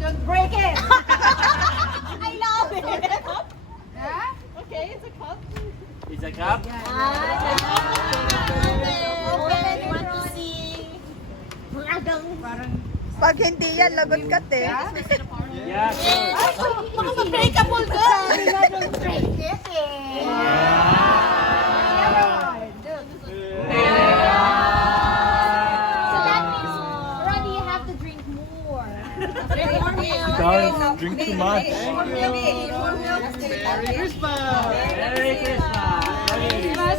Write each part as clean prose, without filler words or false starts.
don't break it. I love it. Yeah? Okay, it's a cup. It's a cup? Okay, want to see. Parang, Pag hindi yan, lagot ka te. Yeah. Mga breakable ka. sabi nga don't break it eh. Never mind. So that means, Roddy, you have to drink more. More milk. Don't drink too much. Merry Christmas! Merry Christmas!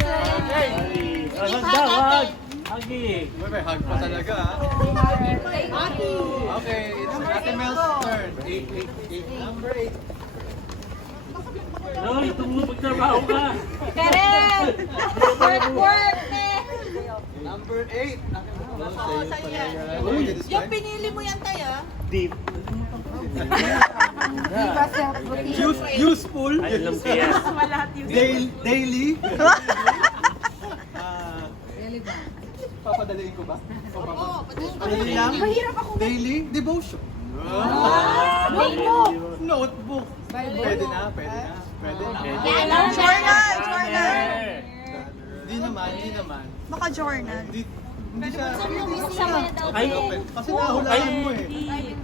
Hug daw, hug! Huggy! May hug pa talaga ah. Okay, it's Ate Mel's turn. 8. Number 8. Noy, tungo pagtrabaho ka! Correct. Work, eh. Number 8. Yung pinili mo yan tayo. Deep. Diba self-routine? Useful. Ay, alam ko yan. Daily. Papadaliin ko ba? Daily lang. Mahirap ako. Daily devotion. Notebook. Notebook. Pwede na. Journal, journal. Hindi naman. Baka journal. Hindi siya. Ay, Kasi nahulaan mo eh.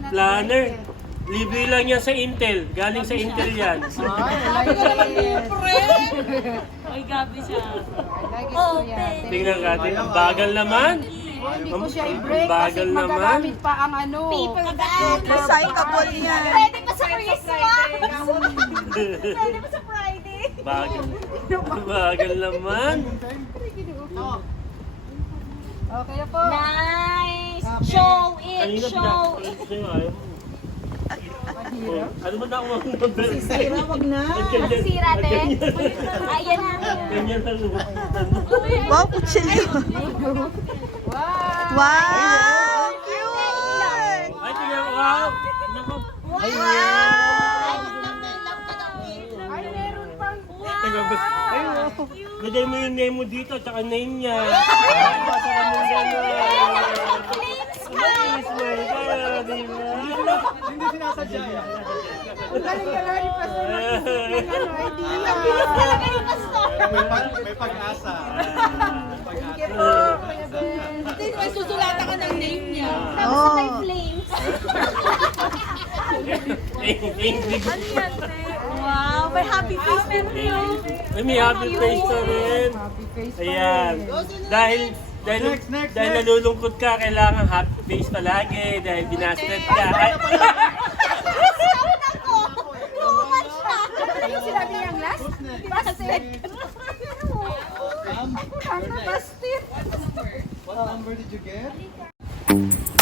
planner. Libre lang yan sa Intel. Galing sa Intel yan. Ay, gabi siya. I like it so yan. Tingnan natin. Ang bagal naman. Hindi ko siya i-break kasi Bagal naman. magagamit pa ang ano. Paper bag. Recyclable yan. Pwede pa sa Christmas. Pwede pa sa Friday. Bagal. Bagal naman. Okay po. Nice. Show it. Kanina Show it. ayaw mo. Oh, ano ba na ako mag-number? Wag na. Masira, te. Ayan na. Ganyan lang. Wow, kutsilyo. Wow. Wow, cute. Ay, tingnan mo. Wow. Nako. Wow. Ay, meron pang. Ay, lagay mo yung name mo dito, tsaka name niya. Ay, masarap mo gano'n. Hindi sinasadya yan. Ang galing ka lang pa sa idea. Bilis talaga ni Pastor. May pag-asa. Thank you po. May susulatan ka ng name niya. Tapos Oh. may flames. Ano yan, te? Wow, may happy face meron yun. Ay, may happy face na rin. Happy face pa Ayan. Dahil Next. nalulungkot ka, kailangan happy face palagi. Dahil binasted ka. Ay, Luman siya. Ano yung sinabi niyang last? Basket. Busted. What number did you get?